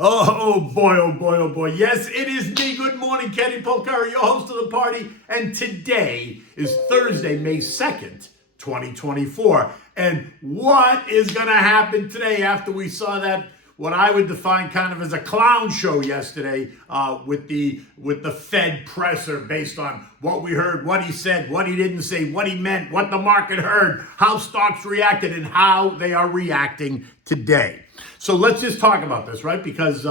Oh boy, oh boy, oh boy. Yes, it is me. Good morning, Kenny Polcari, your host of the party. And today is Thursday, May 2nd, 2024. And what is going to happen today after we saw that, what I would define kind of as a clown show yesterday with the Fed presser based on what we heard, what he said, what he didn't say, what he meant, what the market heard, how stocks reacted, and how they are reacting today. So let's just talk about this, right? Because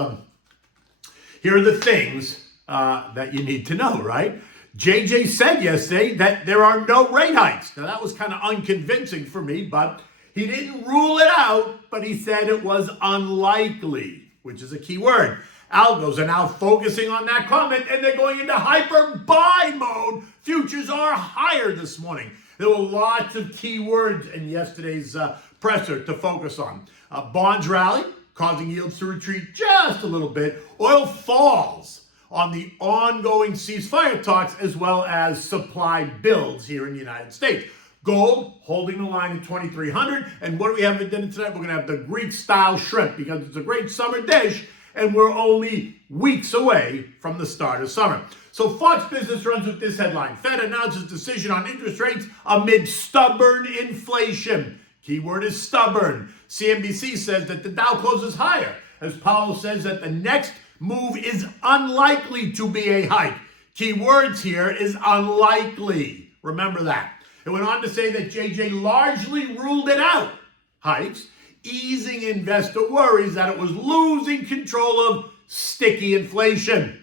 here are the things that you need to know, right? JJ said yesterday that there are no rate hikes. Now, that was kind of unconvincing for me, but he didn't rule it out, but he said it was unlikely, which is a key word. Algos are now focusing on that comment, and they're going into hyper buy mode. Futures are higher this morning. There were lots of key words in yesterday's presser to focus on. Bonds rally, causing yields to retreat just a little bit. Oil falls on the ongoing ceasefire talks as well as supply builds here in the United States. Gold holding the line at 2,300. And what do we have at dinner tonight? We're going to have the Greek-style shrimp because it's a great summer dish, and we're only weeks away from the start of summer. So Fox Business runs with this headline. Fed announces decision on interest rates amid stubborn inflation. Keyword is stubborn. CNBC says that the Dow closes higher, as Powell says that the next move is unlikely to be a hike. Key words here is unlikely. Remember that. It went on to say that JJ largely ruled it out, hikes, easing investor worries that it was losing control of sticky inflation.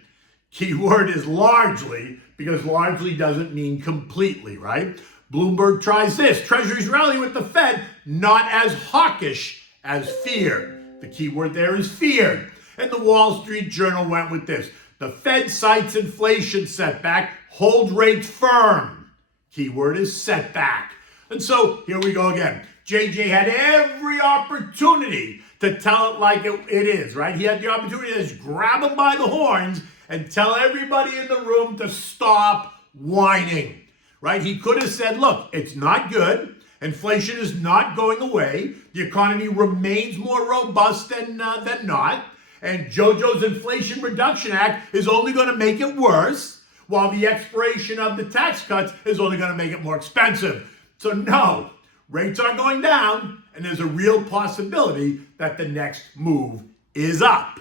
Key word is largely, because largely doesn't mean completely, right? Bloomberg tries this. Treasuries rally with the Fed, not as hawkish as feared. The key word there is feared. And the Wall Street Journal went with this. The Fed cites inflation setback, hold rates firm. Key word is setback. And so here we go again. JJ had every opportunity to tell it like it is, right? He had the opportunity to just grab him by the horns and tell everybody in the room to stop whining. Right? He could have said, look, it's not good. Inflation is not going away. The economy remains more robust than not. And JoJo's Inflation Reduction Act is only going to make it worse, while the expiration of the tax cuts is only going to make it more expensive. So no, rates are going down, and there's a real possibility that the next move is up.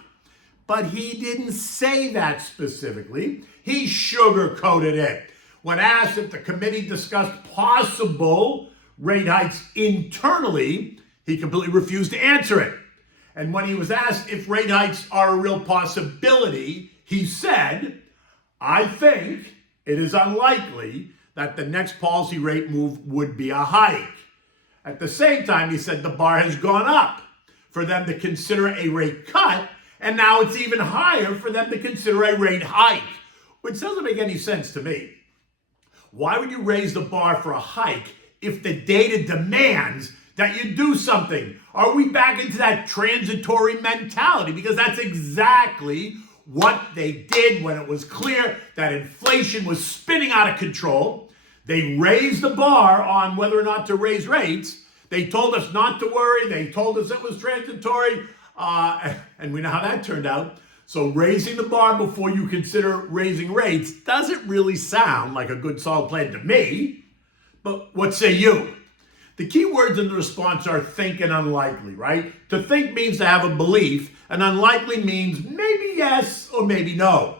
But he didn't say that specifically. He sugarcoated it. When asked if the committee discussed possible rate hikes internally, he completely refused to answer it. And when he was asked if rate hikes are a real possibility, he said, I think it is unlikely that the next policy rate move would be a hike. At the same time, he said the bar has gone up for them to consider a rate cut, and now it's even higher for them to consider a rate hike, which doesn't make any sense to me. Why would you raise the bar for a hike if the data demands that you do something? Are we back into that transitory mentality? Because that's exactly what they did when it was clear that inflation was spinning out of control. They raised the bar on whether or not to raise rates. They told us not to worry. They told us it was transitory. And we know how that turned out. So raising the bar before you consider raising rates doesn't really sound like a good solid plan to me. But what say you? The key words in the response are think and unlikely, right? To think means to have a belief, and unlikely means maybe yes or maybe no.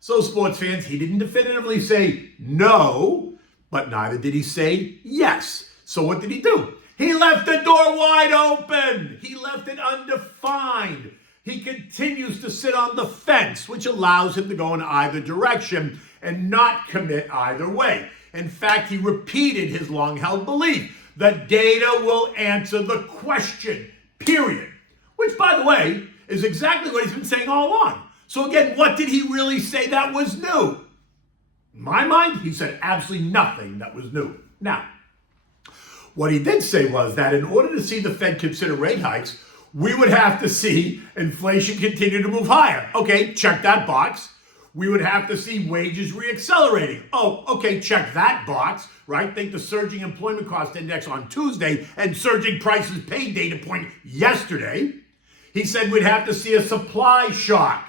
So sports fans, he didn't definitively say no, but neither did he say yes. So what did he do? He left the door wide open. He left it undefined. He continues to sit on the fence, which allows him to go in either direction and not commit either way. In fact, he repeated his long-held belief. The data will answer the question, period. Which, by the way, is exactly what he's been saying all along. So again, what did he really say that was new? In my mind, he said absolutely nothing that was new. Now, what he did say was that in order to see the Fed consider rate hikes, we would have to see inflation continue to move higher. Okay, check that box. We would have to see wages reaccelerating. Oh, okay, check that box, right? Think the surging employment cost index on Tuesday and surging prices paid data point yesterday. He said we'd have to see a supply shock.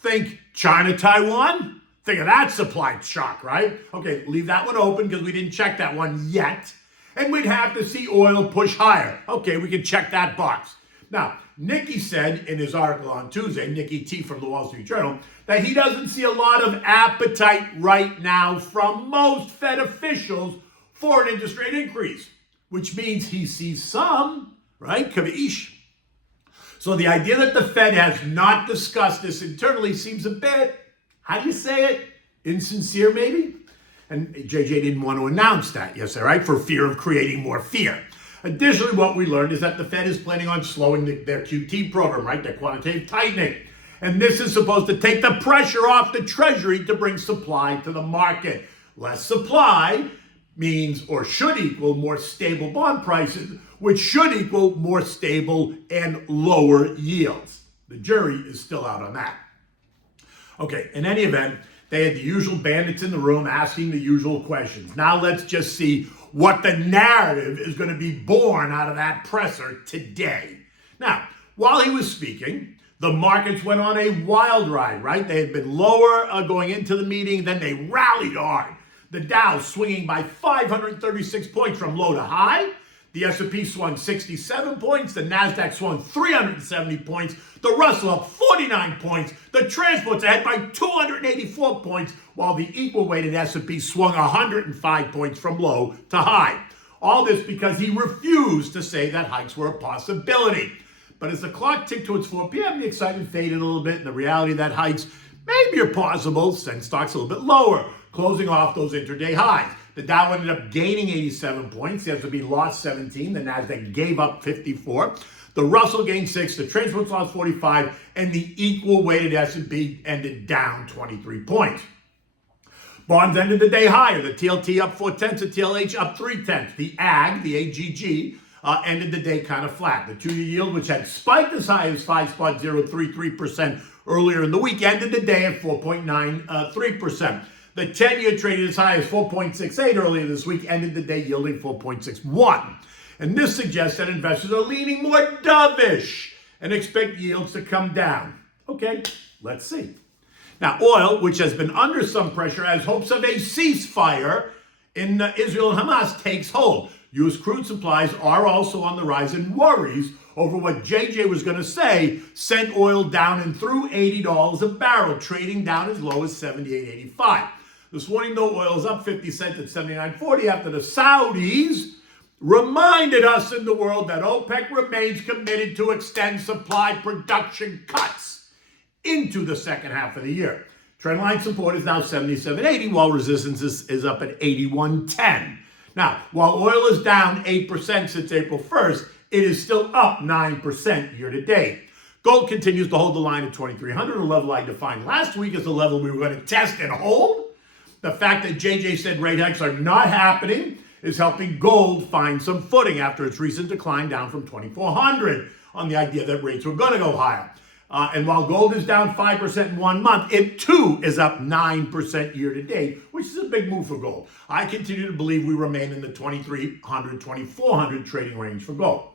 Think China, Taiwan? Think of that supply shock, right? Okay, leave that one open because we didn't check that one yet. And we'd have to see oil push higher. Okay, we can check that box. Now, Nicky said in his article on Tuesday, Nicky T from the Wall Street Journal, that he doesn't see a lot of appetite right now from most Fed officials for an interest rate increase, which means he sees some, right? Kavish. So the idea that the Fed has not discussed this internally seems a bit, how do you say it? Insincere, maybe? And JJ didn't want to announce that yesterday, right? For fear of creating more fear. Additionally, what we learned is that the Fed is planning on slowing their QT program, right? Their quantitative tightening. And this is supposed to take the pressure off the Treasury to bring supply to the market. Less supply means, or should equal, more stable bond prices, which should equal more stable and lower yields. The jury is still out on that. Okay, in any event, they had the usual bandits in the room asking the usual questions. Now let's just see what the narrative is going to be born out of that presser today. Now, while he was speaking, the markets went on a wild ride, right? They had been lower going into the meeting, then they rallied hard. The Dow swinging by 536 points from low to high. The S&P swung 67 points. The NASDAQ swung 370 points. The Russell up 49 points. The transports ahead by 284 points, while the equal-weighted S&P swung 105 points from low to high. All this because he refused to say that hikes were a possibility. But as the clock ticked towards 4 p.m., the excitement faded a little bit, and the reality that hikes maybe are possible sent stocks a little bit lower, closing off those intraday highs. The Dow ended up gaining 87 points. The S&P lost 17. The NASDAQ gave up 54. The Russell gained 6. The transports lost 45. And the equal-weighted S&P ended down 23 points. Bonds ended the day higher. The TLT up 0.4. The TLH up 0.3. The AGG, the AGG, ended the day kind of flat. The two-year yield, which had spiked as high as 5.033% earlier in the week, ended the day at 4.93%. The 10-year traded as high as 4.68 earlier this week, ended the day yielding 4.61. And this suggests that investors are leaning more dovish and expect yields to come down. Okay, let's see. Now, oil, which has been under some pressure as hopes of a ceasefire in Israel and Hamas takes hold. U.S. crude supplies are also on the rise, and worries over what JJ was going to say sent oil down and through $80 a barrel, trading down as low as $78.85. This morning, though, oil is up 50 cents at $79.40 after the Saudis reminded us in the world that OPEC remains committed to extend supply production cuts into the second half of the year. Trendline support is now 77.80, while resistance is up at 81.10. Now, while oil is down 8% since April 1st, it is still up 9% year to date. Gold continues to hold the line at 2,300, a level I defined last week as the level we were going to test and hold. The fact that JJ said rate hikes are not happening is helping gold find some footing after its recent decline down from 2,400 on the idea that rates were going to go higher. And while gold is down 5% in 1 month, it too is up 9% year to date, which is a big move for gold. I continue to believe we remain in the 2,300, 2,400 trading range for gold.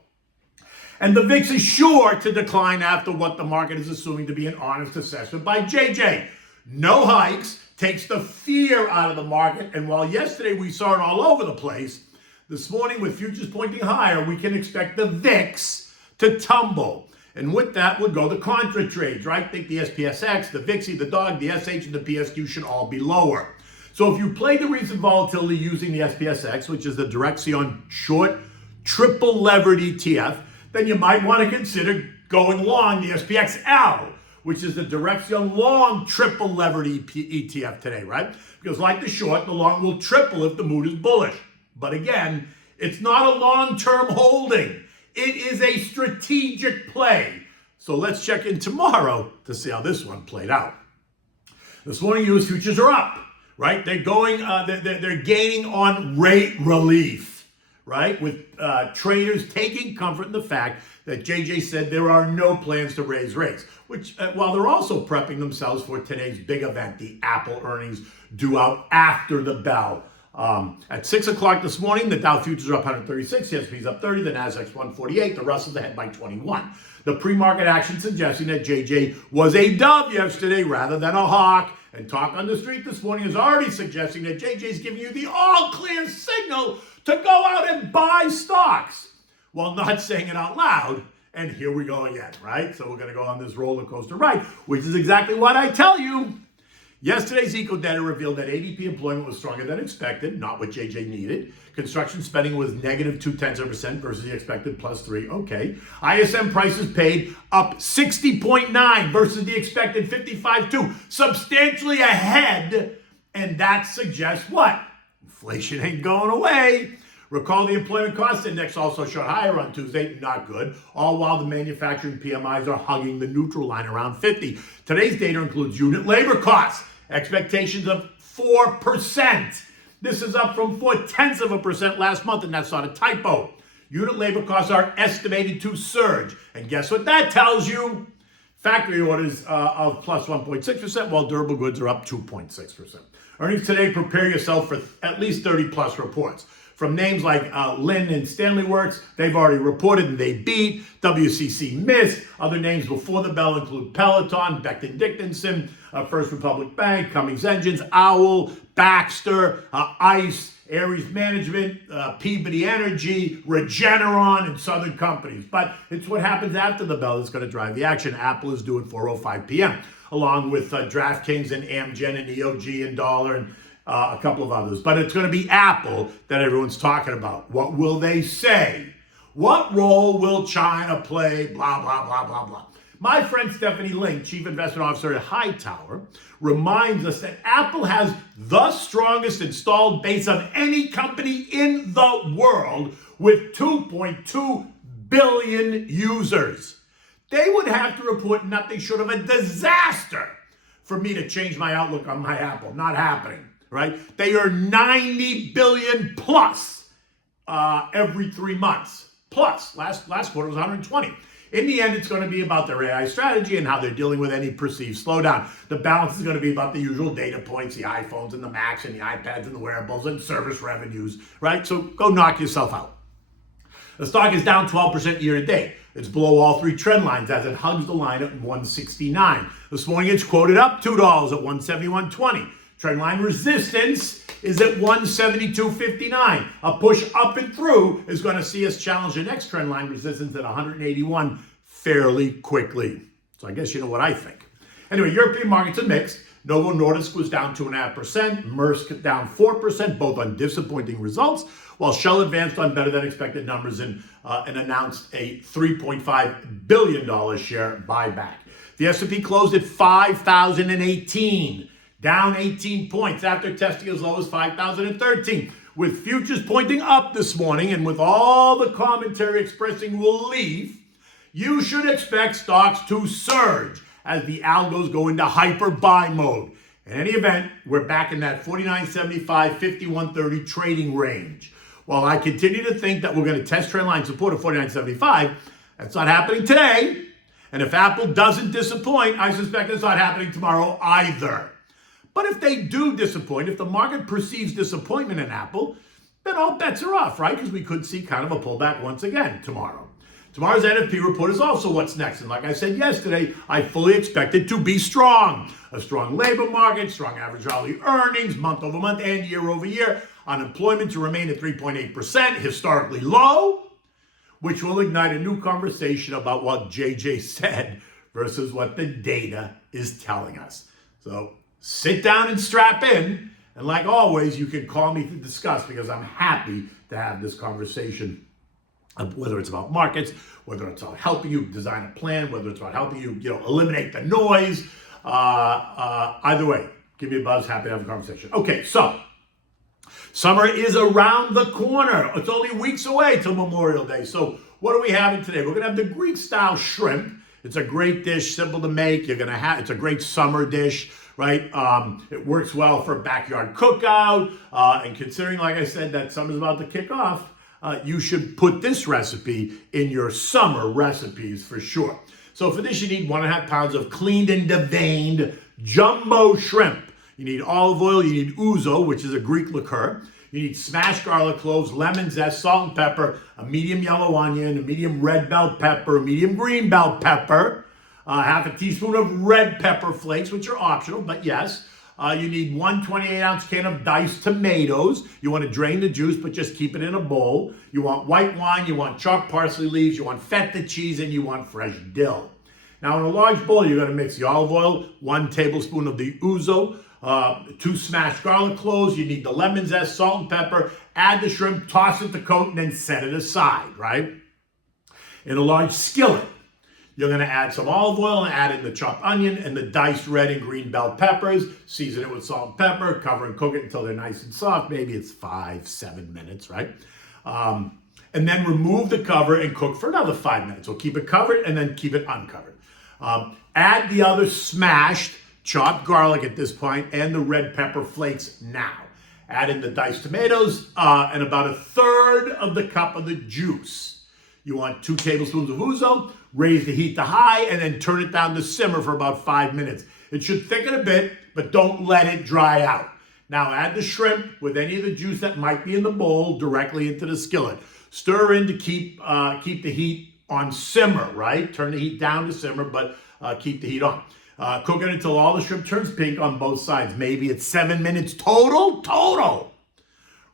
And the VIX is sure to decline after what the market is assuming to be an honest assessment by JJ. No hikes takes the fear out of the market. And while yesterday we saw it all over the place, this morning with futures pointing higher, we can expect the VIX to tumble. And with that would go the contra trades, right? Think the SPSX, the VIXI, the DOG, the SH, and the PSQ should all be lower. So if you play the recent volatility using the SPSX, which is the Direction short triple levered ETF, then you might want to consider going long the SPXL, which is the Direction long triple levered ETF today, right? Because like the short, the long will triple if the mood is bullish. But again, it's not a long-term holding. It is a strategic play. So let's check in tomorrow to see how this one played out. This morning, U.S. futures are up, right? They're going, they're gaining on rate relief, right? With traders taking comfort in the fact that JJ said there are no plans to raise rates, which while they're also prepping themselves for today's big event, the Apple earnings due out after the bell At 6 o'clock this morning, the Dow futures are up 136, the S&P's up 30, the Nasdaq's 148, the Russell's ahead by 21. The pre-market action suggesting that JJ was a dove yesterday rather than a hawk. And talk on the street this morning is already suggesting that JJ's giving you the all-clear signal to go out and buy stocks while not saying it out loud. And here we go again, right? So we're going to go on this roller coaster ride, which is exactly what I tell you. Yesterday's eco data revealed that ADP employment was stronger than expected, not what JJ needed. Construction spending was negative 0.2% versus the expected +3%. Okay. ISM prices paid up 60.9 versus the expected 55.2, substantially ahead. And that suggests what? Inflation ain't going away. Recall the employment cost index also showed higher on Tuesday, not good, all while the manufacturing PMIs are hugging the neutral line around 50. Today's data includes unit labor costs, expectations of 4%. This is up from 0.4% last month, and that's not a typo. Unit labor costs are estimated to surge. And guess what that tells you? Factory orders of plus 1.6%, while durable goods are up 2.6%. Earnings today, prepare yourself for at least 30 plus reports. From names like Lynn and Stanley Works, they've already reported and they beat. WCC missed. Other names before the bell include Peloton, Becton Dickinson, First Republic Bank, Cummins Engines, Owl, Baxter, ICE, Ares Management, Peabody Energy, Regeneron, and Southern Companies. But it's what happens after the bell that's going to drive the action. Apple is due at 4:05 p.m., along with DraftKings and Amgen and EOG and Dollar and a couple of others. But it's going to be Apple that everyone's talking about. What will they say? What role will China play? Blah, blah, blah, blah, blah. My friend Stephanie Ling, Chief Investment Officer at Hightower, reminds us that Apple has the strongest installed base of any company in the world with 2.2 billion users. They would have to report nothing short of a disaster for me to change my outlook on my Apple. Not happening. Right? They are 90 billion plus every 3 months. Plus, last quarter was 120. In the end, it's going to be about their AI strategy and how they're dealing with any perceived slowdown. The balance is going to be about the usual data points, the iPhones and the Macs and the iPads and the wearables and service revenues, right? So go knock yourself out. The stock is down 12% year to date. It's below all three trend lines as it hugs the line at 169. This morning, it's quoted up $2 at 171.20. Trendline resistance is at 172.59. A push up and through is going to see us challenge the next trendline resistance at 181 fairly quickly. So I guess you know what I think. Anyway, European markets are mixed. Novo Nordisk was down 2.5%. Maersk down 4%, both on disappointing results, while Shell advanced on better than expected numbers and announced a $3.5 billion share buyback. The S&P closed at 5,018. Down 18 points after testing as low as 5,013. With futures pointing up this morning and with all the commentary expressing relief, you should expect stocks to surge as the algos go into hyper buy mode. In any event, we're back in that 49.75, 51.30 trading range. While I continue to think that we're going to test trendline support of 49.75, that's not happening today. And if Apple doesn't disappoint, I suspect it's not happening tomorrow either. But if they do disappoint, if the market perceives disappointment in Apple, then all bets are off, right? Because we could see kind of a pullback once again tomorrow. Tomorrow's NFP report is also what's next. And like I said yesterday, I fully expect it to be strong. A strong labor market, strong average hourly earnings, month over month and year over year. Unemployment to remain at 3.8%, historically low, which will ignite a new conversation about what JJ said versus what the data is telling us. So sit down and strap in. And like always, you can call me to discuss because I'm happy to have this conversation. Whether it's about markets, whether it's about helping you design a plan, whether it's about helping you, eliminate the noise. Either way, give me a buzz. Happy to have a conversation. Okay, so summer is around the corner. It's only weeks away till Memorial Day. So what are we having today? We're going to have the Greek-style shrimp. It's a great dish, simple to make. It's a great summer dish. Right? It works well for a backyard cookout. And considering, like I said, that summer's about to kick off, you should put this recipe in your summer recipes for sure. So for this, you need 1.5 pounds of cleaned and deveined jumbo shrimp. You need olive oil. You need ouzo, which is a Greek liqueur. You need smashed garlic cloves, lemon zest, salt and pepper, a medium yellow onion, a medium red bell pepper, a medium green bell pepper, half a teaspoon of red pepper flakes, which are optional, but yes. You need 1 28-ounce can of diced tomatoes. You want to drain the juice, but just keep it in a bowl. You want white wine, you want chopped parsley leaves, you want feta cheese, and you want fresh dill. Now, in a large bowl, you're going to mix the olive oil, 1 tablespoon of the ouzo, 2 smashed garlic cloves. You need the lemon zest, salt and pepper. Add the shrimp, toss it to coat, and then set it aside, right? In a large skillet, you're going to add some olive oil and add in the chopped onion and the diced red and green bell peppers. Season it with salt and pepper. Cover and cook it until they're nice and soft. Maybe it's 5-7 minutes, right? And then remove the cover and cook for another 5 minutes. So keep it covered and then keep it uncovered. Add the other smashed chopped garlic at this point and the red pepper flakes now. Add in the diced tomatoes and about 1/3 of the cup of the juice. You want 2 tablespoons of ouzo. Raise the heat to high and then turn it down to simmer for about 5 minutes. It should thicken a bit, but don't let it dry out. Now add the shrimp with any of the juice that might be in the bowl directly into the skillet. Stir in to keep the heat on simmer, right? Turn the heat down to simmer, but keep the heat on. Cook it until all the shrimp turns pink on both sides. Maybe it's 7 minutes total.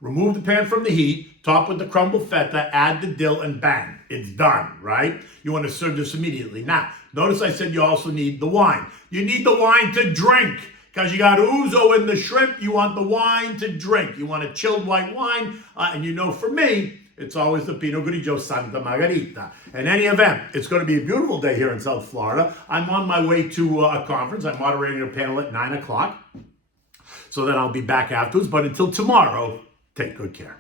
Remove the pan from the heat, top with the crumbled feta, add the dill, and bang, it's done, right? You want to serve this immediately. Now, notice I said you also need the wine. You need the wine to drink because you got ouzo in the shrimp. You want the wine to drink. You want a chilled white wine, and you know for me, it's always the Pinot Grigio Santa Margarita. In any event, it's going to be a beautiful day here in South Florida. I'm on my way to a conference. I'm moderating a panel at 9 o'clock, so then I'll be back afterwards. But until tomorrow, take good care.